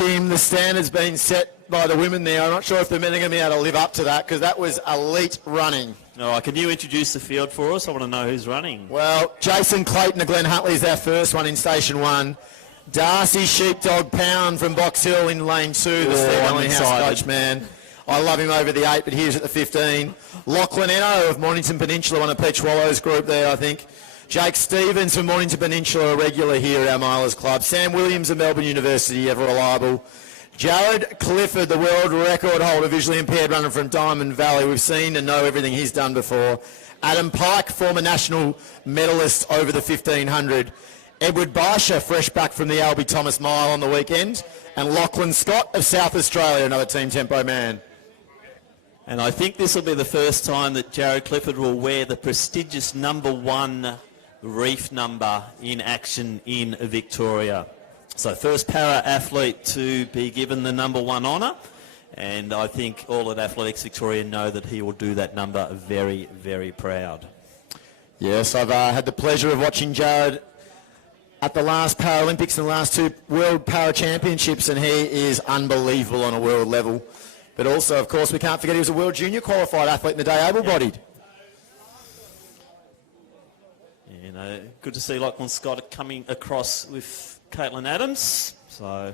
Tim, the standard's been set by the women there. I'm not sure if the men are going to be able to live up to that because that was elite running. All right, can you introduce the field for us? I want to know who's running. Well, Jason Clayton of Glen Hutley is our first one in Station 1. Darcy Sheepdog Pound from Box Hill in Lane 2, the Steve House coach man. I love him over the 8, but here's at the 15. Lachlan Eno of Mornington Peninsula, one of Peach Wallows group there, I think. Jake Stevens from Mornington Peninsula, a regular here at our Milers Club. Sam Williams of Melbourne University, ever reliable. Jared Clifford, the world record holder, visually impaired runner from Diamond Valley. We've seen and know everything he's done before. Adam Pike, former national medalist over the 1500. Edward Barsha, fresh back from the Albie Thomas Mile on the weekend. And Lachlan Scott of South Australia, another Team Tempo man. And I think this will be the first time that Jared Clifford will wear the prestigious #1 reef number in action in Victoria. So first para-athlete to be given the #1 honour. And I think all at Athletics Victoria know that he will do that number very, very proud. Yes, I've had the pleasure of watching Jared at the last Paralympics and the last 2 World Para Championships, and he is unbelievable on a world level. But also, of course, we can't forget he was a World Junior qualified athlete in the day, able-bodied. You know, good to see Lachlan Scott coming across with Caitlin Adams. So,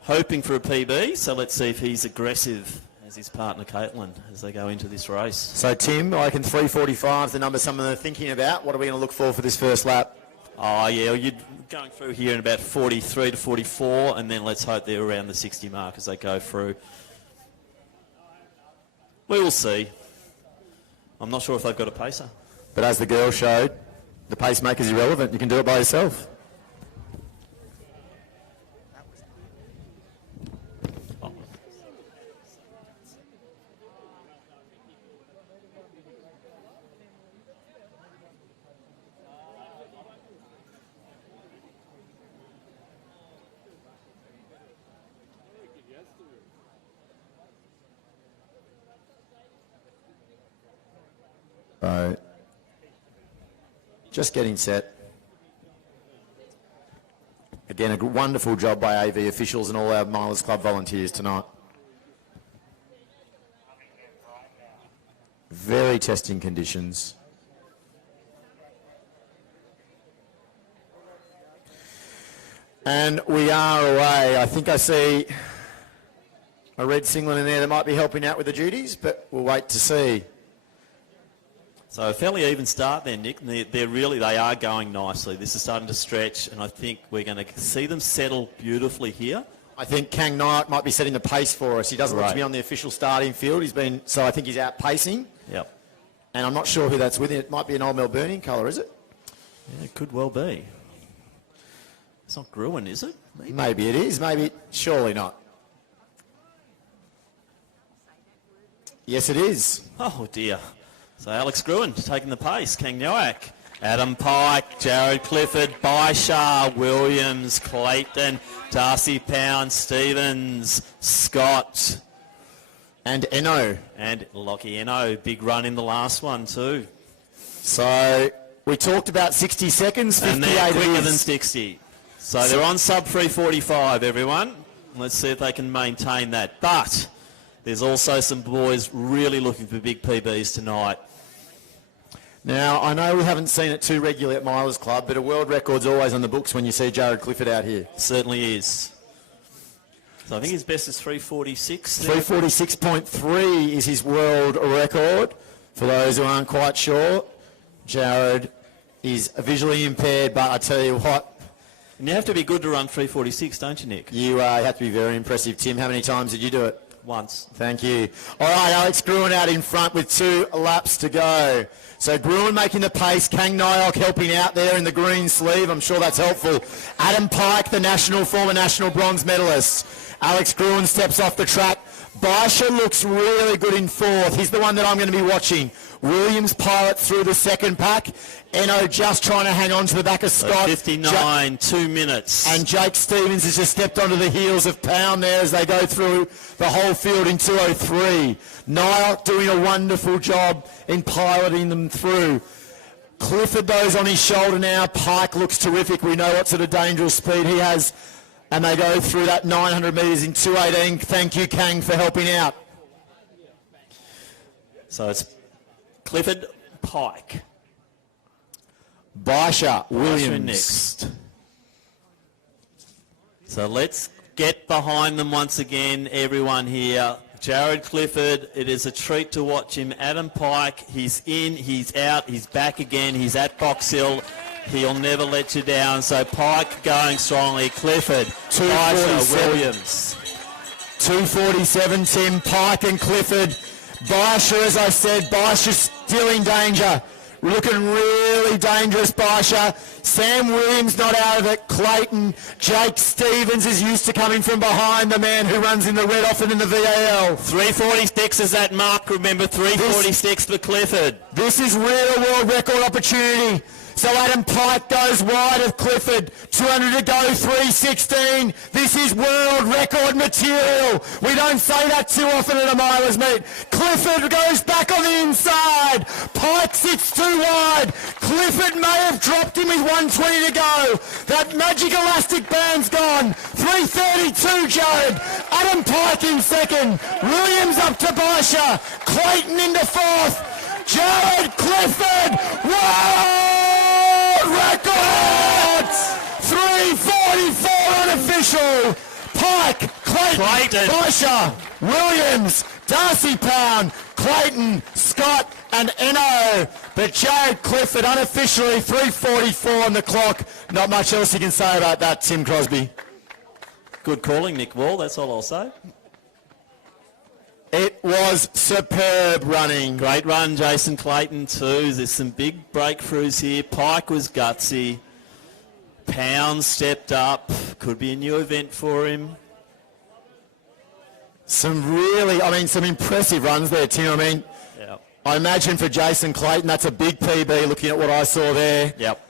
hoping for a PB. So let's see if he's aggressive as his partner Caitlin as they go into this race. So Tim, I reckon 3:45 is the number some of them are thinking about. What are we going to look for this first lap? Oh yeah, well, you're going through here in about 43 to 44, and then let's hope they're around the 60 mark as they go through. We will see. I'm not sure if they've got a pacer. But as the girl showed, the pacemaker's irrelevant. You can do it by yourself. Just getting set. Again, a wonderful job by AV officials and all our Milers Club volunteers tonight. Very testing conditions. And we are away. I think I see a red singlet in there that might be helping out with the duties, but we'll wait to see. So a fairly even start there, Nick. They are going nicely. This is starting to stretch, and I think we're going to see them settle beautifully here. I think Kang Nyack might be setting the pace for us. He doesn't look to be on the official starting field. So I think he's out pacing. Yep. And I'm not sure who that's with him. It might be an old Melburnian colour, is it? Yeah, it could well be. It's not Gruen, is it? Maybe it is. Maybe. Surely not. Yes, it is. Oh, dear. So Alex Gruen taking the pace. Kang Nyack, Adam Pike, Jared Clifford, Baisha, Williams, Clayton, Darcy Pound, Stevens, Scott. And Eno. And Lockie Eno. Big run in the last one too. So we talked about 60 seconds. 58 and they're quicker than 60. So they're on sub 3:45, everyone. Let's see if they can maintain that. But there's also some boys really looking for big PBs tonight. Now, I know we haven't seen it too regularly at Milers Club, but a world record's always on the books when you see Jared Clifford out here. Certainly is. So I think his best is 3:46. 3:46.3 is his world record. For those who aren't quite sure, Jared is visually impaired, but I tell you what. And you have to be good to run 3:46, don't you, Nick? You have to be very impressive. Tim, how many times did you do it? Once. Thank you. All right, Alex Gruen out in front with 2 laps to go. So Gruen making the pace. Kang Nyack helping out there in the green sleeve. I'm sure that's helpful. Adam Pike, the former national bronze medalist. Alex Gruen steps off the track. Baisha looks really good in 4th. He's the one that I'm going to be watching. Williams pilots through the second pack. Eno just trying to hang on to the back of Scott. 59, 2 minutes. And Jake Stevens has just stepped onto the heels of Pound there as they go through the whole field in 2:03. Nyack doing a wonderful job in piloting them through. Clifford, those on his shoulder now. Pike looks terrific. We know what sort of dangerous speed he has. And they go through that 900 metres in 2:18. Thank you, Kang, for helping out. So it's Clifford, Pike. Baisha, Williams. next. So let's get behind them once again, everyone here. Jared Clifford, it is a treat to watch him. Adam Pike, he's in, he's out, he's back again, he's at Box Hill. He'll never let you down. So Pike going strongly. Clifford, Baisha, Williams. 2:47, Tim. Pike and Clifford. Baisha, as I said, Baisha's still in danger. Looking really dangerous, Baisha. Sam Williams not out of it. Clayton. Jake Stevens is used to coming from behind, the man who runs in the red often in the VAL. 3:46 is that mark. Remember, 3:46 for Clifford. This is real world record opportunity. So Adam Pike goes wide of Clifford. 200 to go, 3:16. This is world record material. We don't say that too often at a milers meet. Clifford goes back on the inside. Pike sits too wide. Clifford may have dropped him with 120 to go. That magic elastic band's gone. 3:32, Jared. Adam Pike in second. Williams up to Baisha. Clayton into fourth. Jared Clifford. Whoa! Records! 3:44 unofficial. Pike, Clayton, Baisha, Williams, Darcy Pound, Clayton, Scott, and Eno. But Jared Clifford unofficially 3:44 on the clock. Not much else you can say about that, Tim Crosby. Good calling, Nick Wall. That's all I'll say. It was superb running. Great run, Jason Clayton too. There's some big breakthroughs here. Pike was gutsy. Pound stepped up. Could be a new event for him. Some impressive runs there, Tim. Yeah. I imagine for Jason Clayton, that's a big PB looking at what I saw there. Yep.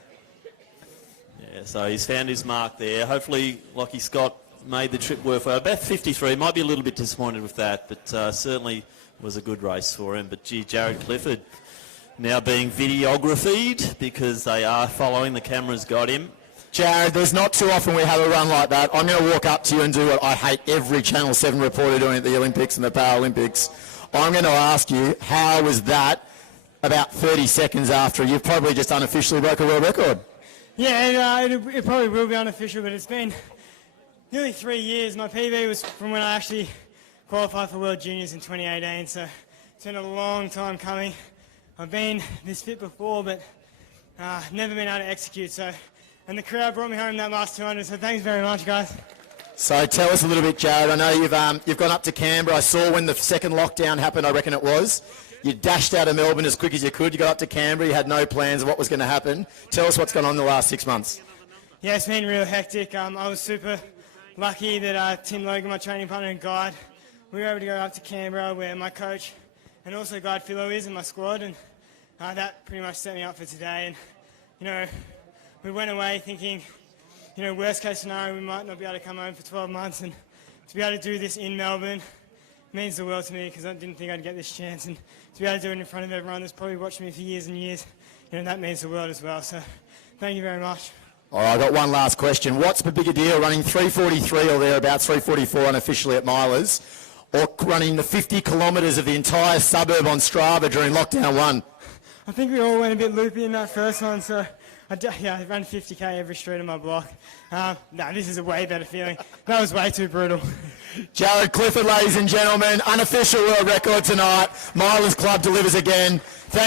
Yeah, so he's found his mark there. Hopefully, Lockie Scott made the trip worthwhile. About 53, might be a little bit disappointed with that, but certainly was a good race for him. But gee, Jared Clifford now being videographied because they are following, the camera's got him. Jared, there's not too often we have a run like that. I'm going to walk up to you and do what I hate every Channel 7 reporter doing at the Olympics and the Paralympics. I'm going to ask you, how was that about 30 seconds after you've probably just unofficially broke a world record? Yeah, it probably will be unofficial, but it's been nearly 3 years. My PB was from when I actually qualified for World Juniors in 2018, so it's been a long time coming. I've been this fit before, but never been able to execute. And the crowd brought me home that last 200, so thanks very much, guys. So tell us a little bit, Jared. I know you've gone up to Canberra. I saw when the second lockdown happened, I reckon it was. You dashed out of Melbourne as quick as you could. You got up to Canberra. You had no plans of what was going to happen. Tell us what's gone on in the last 6 months. Yeah, it's been real hectic. I was super lucky that Tim Logan, my training partner and guide, we were able to go up to Canberra where my coach and also guide Philo is in my squad, and that pretty much set me up for today. And, we went away thinking, worst case scenario, we might not be able to come home for 12 months, and to be able to do this in Melbourne means the world to me because I didn't think I'd get this chance, and to be able to do it in front of everyone that's probably watched me for years and years, that means the world as well. So thank you very much. All right, I've got one last question. What's the bigger deal, running 3:43 or thereabouts, 3:44 unofficially at milers, or running the 50 kilometres of the entire suburb on Strava during lockdown 1? I think we all went a bit loopy in that first one, so I ran 50k every street on my block. This is a way better feeling. That was way too brutal. Jared Clifford, ladies and gentlemen, unofficial world record tonight. Milers Club delivers again. Thank